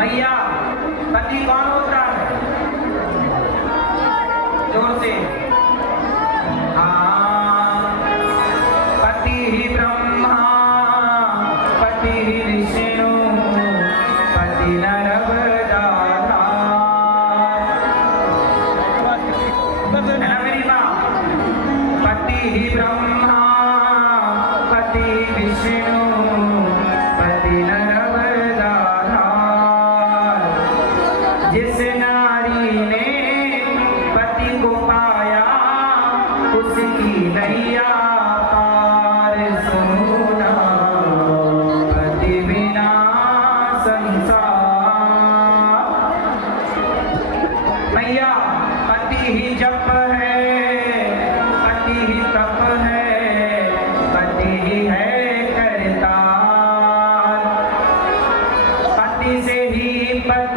मैया पति कौन होता है? जोर से। हाँ, पति ही ब्रह्मा, पति ही विष्णु, पति नरवरदाता। है ना मेरी माँ? पति ही ब्रह्मा, पति ही विष्णु, पति नरवरदाता। जिस नारी ने पति को पाया, उसकी नैया पार सोना, पति बिना संसार। मैया पति ही जप है, पति ही तप है, पति ही है करतार। पति से ही पत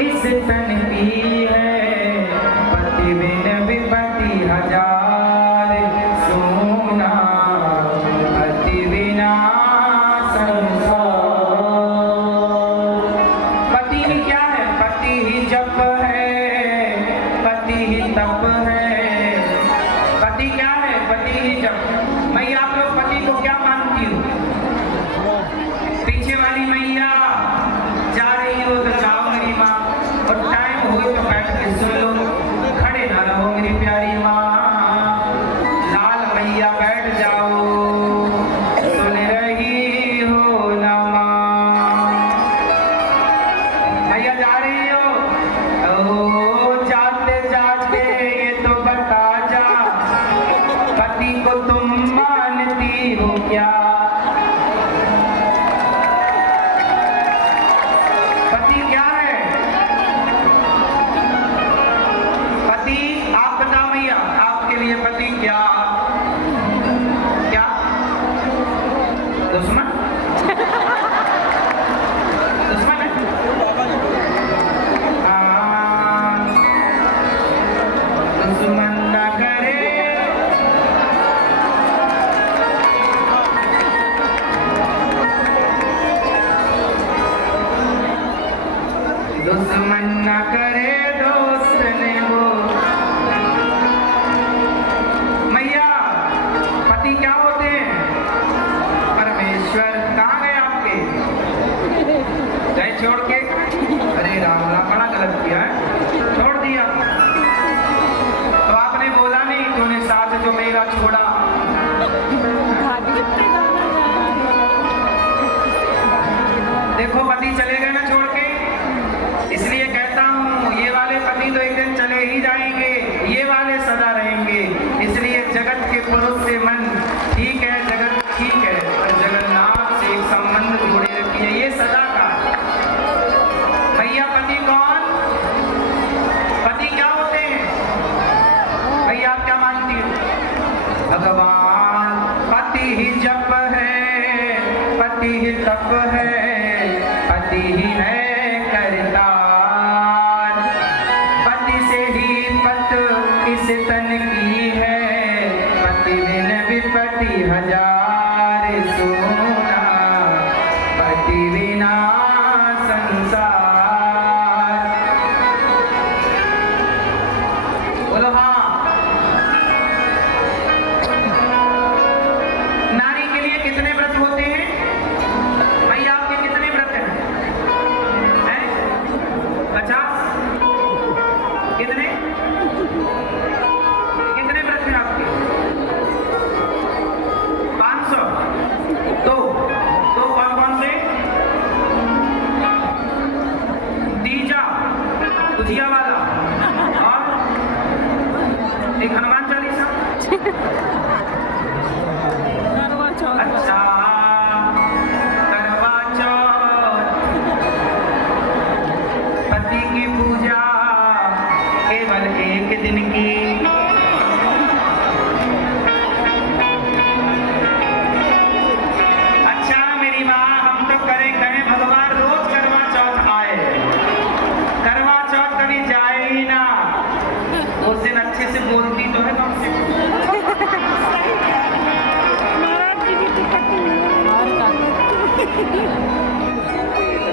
इस तन की है, पति बिन विपति हजार सोना, पति बिना संसार। पति ही क्या है? पति ही जप है, पति ही तप है। पति क्या है? पति ही जप। मैं आप लोग पति को क्या मानती हूँ? पीछे वाली मैया जा रही हो तो जाओ मेरी माँ, और टाइम हो तो बैठ के सुन लो, खड़े ना रहो मेरी प्यारी माँ। लाल मैया बैठ जाओ, सुन रही हो ना माँ? मैया जा रही हो? ओ जाते जाते ये तो बता जा, पति को तुम मानती हो क्या? पति क्या है? पति आप बताओ भैया, आपके लिए पति क्या? क्या? दुश्मन? दुश्मन है? हाँ, दुश्मन न करे, दुश्मन न करे दोस्त ने वो। मैया पति क्या होते हैं? परमेश्वर। कहाँ गए आपके? गए छोड़ के? अरे राम राम, बड़ा गलत किया है, छोड़ दिया। तो आपने बोला नहीं, तूने साथ जो मेरा छोड़ा। देखो पति चले गए ना छोड़ के, इसलिए कहता हूँ ये वाले पति तो एक दिन चले ही जाएंगे, ये वाले सदा रहेंगे। इसलिए जगत के पुरुष से मन ठीक है, जगत ठीक है, और जगन्नाथ से एक संबंध जोड़े रखिए, ये सदा का। भैया पति कौन? पति क्या होते हैं? भैया आप क्या मानती हो? भगवान। पति ही जप है, पति ही तप है, पति ही है करतार। पति से ही पत इस तन की है, पति बिन विपति हजार सोना, पति बिना संसार। बोलो हाँ। नारी के लिए कितने व्रत होते हैं? भैया आपके कितने व्रत हैं? 50? कितने? कितने व्रत हैं आपके? 500? दो कौन कौन से? तीजा, गुजिया वाला, और एक हनुमान चालीसा। अच्छा, करवा चौथ। पति की पूजा केवल एक दिन की। अच्छा मेरी माँ, हम तो करें भगवान रोज करवा चौथ आए, करवा चौथ कभी जाए ही ना। उस दिन अच्छे से बोलती तो है कम से कम।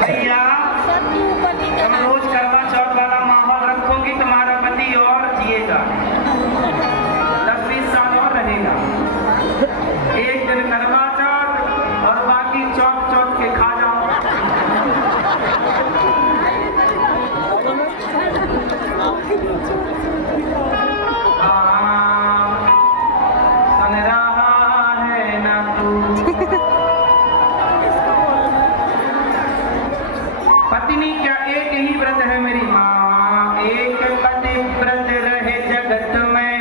भैया तुम रोज करवा चौथ वाला माहौल रखोगी, तुम्हारा पति और जिएगा, 10-20 साल और रहेगा। एक दिन करवा चौथ और बाकी चौथ के खा जाओ। सुन रहा है ना तू, पत्नी क्या एक ही व्रत है मेरी माँ, एक पति व्रत रहे जगत में,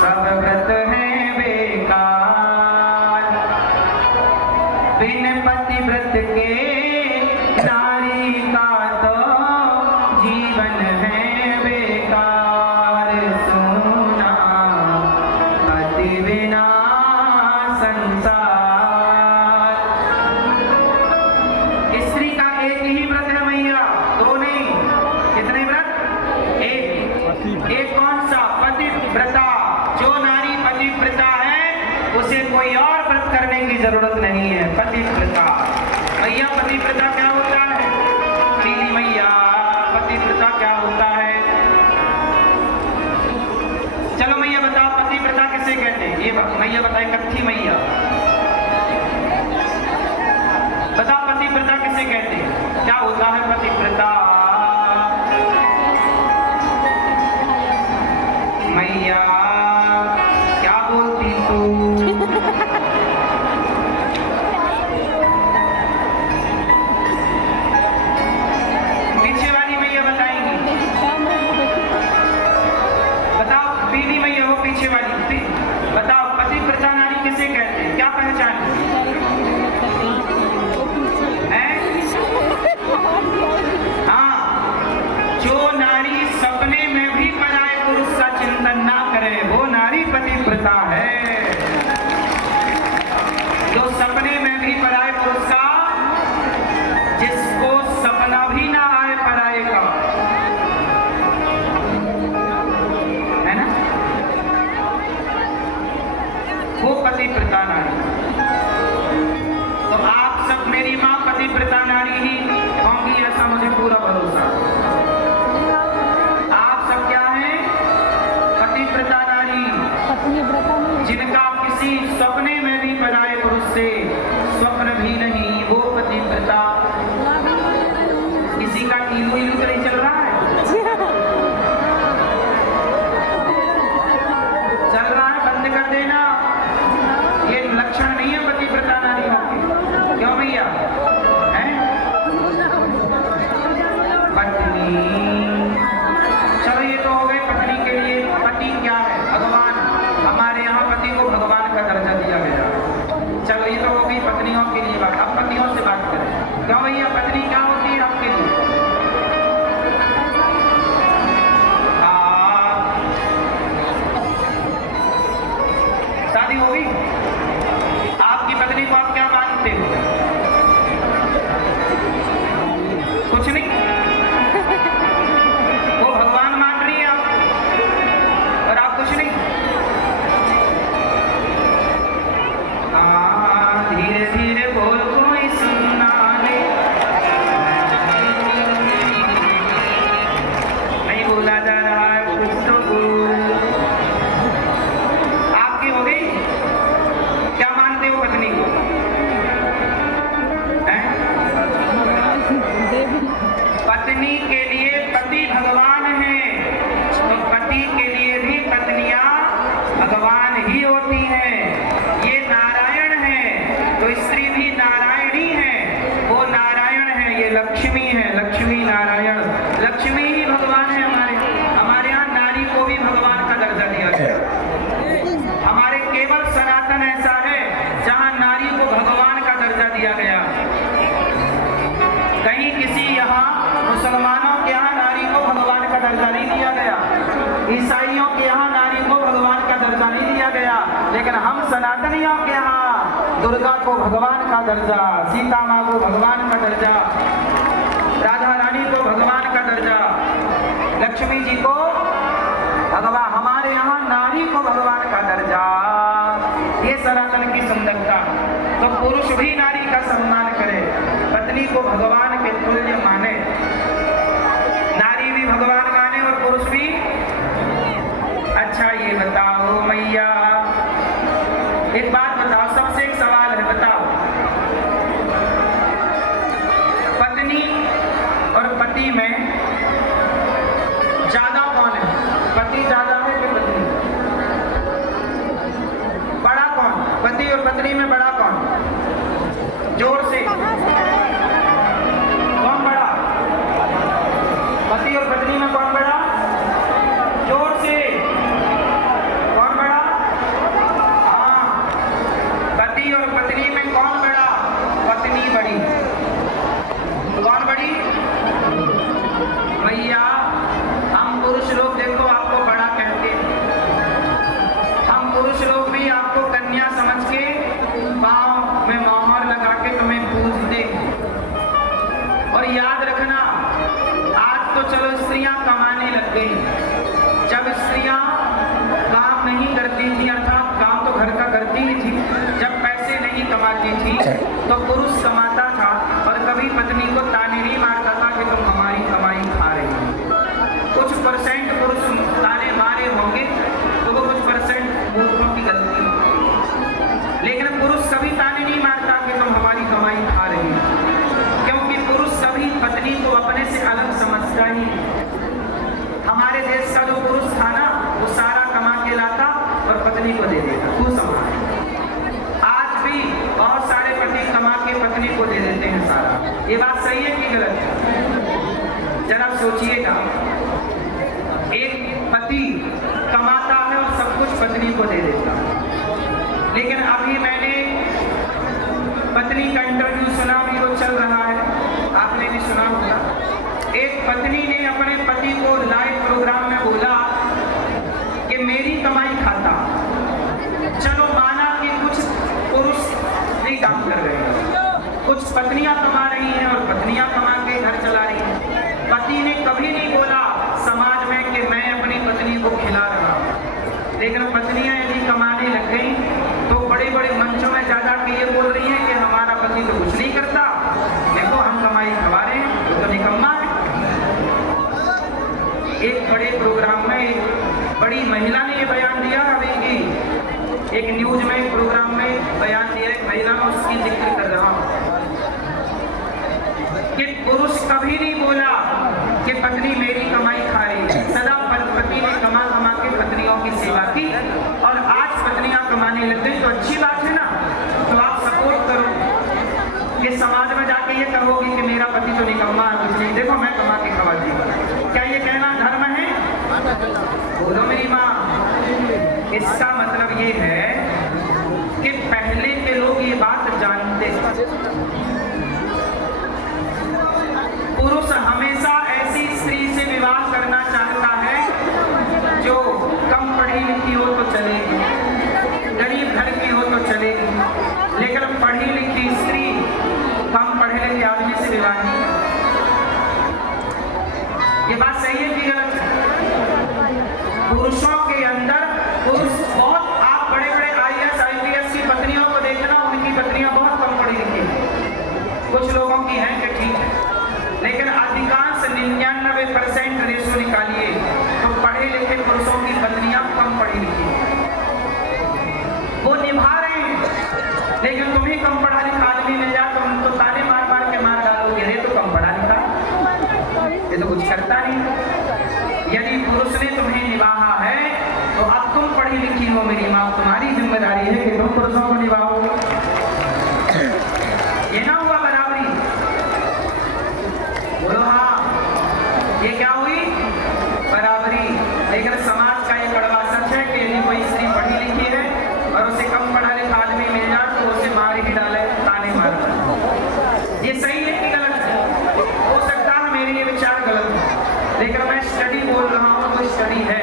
सब व्रत हैं बेकार। बिन पति व्रत के नारी का तो जीवन है बेकार। सोना पति बिना संसार। स्त्री का एक ही व्रत है मैया, दो नहीं। कितने व्रत? एक कौन सा? पतिव्रता। जो नारी पतिव्रता है उसे कोई और व्रत करने की जरूरत नहीं है। पतिव्रता मैया, पतिव्रता क्या होता है? पीली मैया, पतिव्रता क्या होता है? चलो मैया बताओ, पतिव्रता किसे कहते हैं? ये मैया बताए, कत्थी मैया बताओ, पतिव्रता किसे कहते हैं? क्या होता है पतिव्रता? मैया क्या बोलती तू? पीछे वाली मैया बताएंगी। बताओ, पीली मैया हो पीछे वाली, बताओ पतिव्रता नारी किसे कहते हैं? क्या पहचान है? हाँ, जो नारी सपने में भी पराये पुरुष का चिंतन ना करे वो नारी पतिव्रता है। जो सपने में भी पराये पुरुष का, जिसको सपना भी ना आए पराये का, है ना, वो पतिव्रता नारी। तो आप सब मेरी माँ पतिव्रता नारी ही होंगी, ऐसा मुझे पूरा भरोसा। आप सब क्या हैं? पतिव्रता नारी, जिनका किसी सपने में भी पराये पुरुष से स्वप्न भी नहीं, वो पतिव्रता। किसी का इलू इलू तो नहीं चल रहा है? चल रहा है, बंद कर देना। ये लक्षण नहीं है पतिव्रता नारी होगी। क्यों भैया? हैं? पत्नी, चलो ये तो हो गए पत्नी के लिए। पति क्या है? भगवान। हमारे यहाँ पति को भगवान का दर्जा दिया गया। चलो ये तो हो गई पत्नियों के लिए बात। अब पतियों से बात करें। क्यों भैया, पत्नी क्या होती है आपके लिए? शादी हो गई? आपकी पत्नी को आप क्या मानते हो? कुछ नहीं, वो भगवान मान रही है आप, और आप कुछ नहीं। धीरे धीरे बोल, कोई सुनना नहीं बोला जा रहा है कुछ तो बोल। आपकी हो गई? क्या मानते हो पत्नी को? पत्नी के लिए पति भगवान है, तो पति के लिए भी पत्नियां भगवान ही होती हैं। ये नारायण है तो स्त्री भी नारायणी है। वो नारायण है, ये लक्ष्मी है, लक्ष्मी नारायण। लक्ष्मी ही भगवान है। हमारे यहाँ नारी को भी भगवान का दर्जा दिया गया। हमारे केवल सनातन ऐसा है जहाँ नारी को भगवान का दर्जा दिया गया। कहीं किसी यहाँ मुसलमानों के यहाँ नारी को भगवान का दर्जा नहीं दिया गया, ईसाइयों के यहाँ नारी को भगवान का दर्जा नहीं दिया गया, लेकिन हम सनातनियों के यहाँ दुर्गा को भगवान का दर्जा, सीता माँ को भगवान का दर्जा, राधा रानी को भगवान का दर्जा, लक्ष्मी जी को भगवान, हमारे यहाँ नारी को भगवान का दर्जा। ये सनातन की सुंदरता। तो पुरुष भी नारी का सम्मान करे। पत्नी को भगवान के तुल्य माने, नारी भी भगवान माने और पुरुष भी। अच्छा ये बताओ मैया, एक बात बताओ, सबसे एक सवाल है, बताओ पत्नी और पति में ज्यादा कौन है? पति ज्यादा है कि पत्नी? बड़ा कौन? पति और पत्नी में बड़ा कौन? जोर से कौन बड़ा? पति और पत्नी में कौन बड़ा? जोर से कौन बड़ा? हाँ, पति और पत्नी में कौन बड़ा? पत्नी बड़ी। कौन बड़ी? भैया हम पुरुष लोग देखो आपको बड़ा कहते हैं, हम पुरुष लोग भी आपको कन्या समझ के पाँव में मोहर लगा के तुम्हें पूजते हैं। और याद रखना, आज तो चलो स्त्रियां कमाने लग गई, जब स्त्रियां काम नहीं करती थी, अर्थात काम तो घर का करती ही थी, जब पैसे नहीं कमाती थी तो पुरुष कमाता था और कभी पत्नी को ताने नहीं मारता था कि तुम हमारी कमाई खा रही हो। कुछ परसेंट पुरुष ताने मारे होंगे तो वो कुछ परसेंट मूर्खों की गलती, लेकिन पुरुष कभी ताने नहीं मारता कि तुम हमारी कमाई खा रही हो, क्योंकि पुरुष कभी पत्नी को अपने से अलग समझता ही। हमारे देश का जो पुरुष था ना, वो सारा कमा के लाता और पत्नी को दे देता, तू संभाल। आज भी बहुत सारे पति कमा के पत्नी को दे देते हैं सारा। ये बात सही है कि गलत है? जरा सोचिएगा, एक पति कमाता है और सब कुछ पत्नी को दे देता। लेकिन अभी मैंने पत्नी का इंटरव्यू सुना, भी वो चल रहा है, आपने भी सुना होगा। एक पत्नी ने अपने पति को लाइव प्रोग्राम में बोला कि मेरी कमाई खाता। चलो माना कि कुछ पुरुष नहीं काम कर रहे हैं, कुछ पत्नियां कमा रही हैं और पत्नियां कमा के घर चला रही हैं। पति ने कभी नहीं बोला समाज में कि मैं अपनी पत्नी को खिला रहा हूं, लेकिन पत्नियां यदि कमाने लग गई तो बड़े बड़े मंचों में जा के ये बोल रही हैं कि हमारा पति तो कुछ नहीं करता, देखो हम कमाई खवा रहे हैं, तो निकम्मा है। एक बड़े प्रोग्राम में एक बड़ी महिला ने ये बयान दिया, अभी की एक न्यूज में एक प्रोग्राम में बयान दिया एक महिला ने, उसकी जिक्र कर रहा हूं कि पुरुष कभी नहीं बोला कि पत्नी मेरी कमाई खा रही है। सदा पति ने कमा के पत्नियों की सेवा की, और आज पत्नियां कमाने लग गई तो अच्छी बात है ना। तो आप सपोर्ट करो कि समाज में जाके ये कहोगे कि मेरा पति तो निकम्मा है, कुछ नहीं, देखो मैं कमा के खवाती हूँ। क्या ये कहना धर्म है? बोलो मेरी माँ। इसका मतलब ये है कि पहले के लोग ये बात जानते हैं। पुरुष हमेशा ऐसी स्त्री से विवाह करना चाहता है जो कम पढ़ी लिखी हो तो चलेगी, गरीब घर की हो तो चलेगी, लेकिन पढ़ी लिखी स्त्री कम पढ़े लिखे आदमी से विवाह नहीं। ये बात सही है कि गलत है? पुरुषों के अंदर पुरुष बहुत, आप बड़े बड़े IAS IPS की पत्नियों को देखना, उनकी पत्नियां बहुत कम पढ़ी लिखी हैं। कुछ लोगों की हैं कि ठीक है, लेकिन अधिकांश 99% रेशो निकालिए तो पढ़े लिखे पुरुषों की पत्नियां कम पढ़ी लिखी, वो निभा रहे हैं। लेकिन तुम्हें कम पढ़ा लिखा आदमी मिल जाए तो उनको ताने मार मार के मार डालोगे, रे तो कम पढ़ा लिखा, ये तो कुछ करता नहीं। यदि पुरुष ने तुम्हें निभाया है तो अब तुम पढ़ी लिखी हो मेरी माँ, तुम्हारी जिम्मेदारी है कि तुम पुरुषों को निभाओ। ये ना हुआ बराबरी? बोलो हाँ, ये क्या हुई? बराबरी। लेकिन समाज का ये कड़वा सच है कि यदि कोई स्त्री पढ़ी लिखी है और उसे कम पढ़ा लिखा आदमी मिल जाए तो उसे मार ही डाले, ताने मार। ये सही है कि गलत है? हो सकता है मेरे ये विचार गलत है, लेकिन मैं स्टडी बोल रहा हूँ, तो स्टडी है,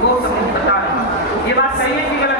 वो सब पता है। ये बात सही है कि गलत?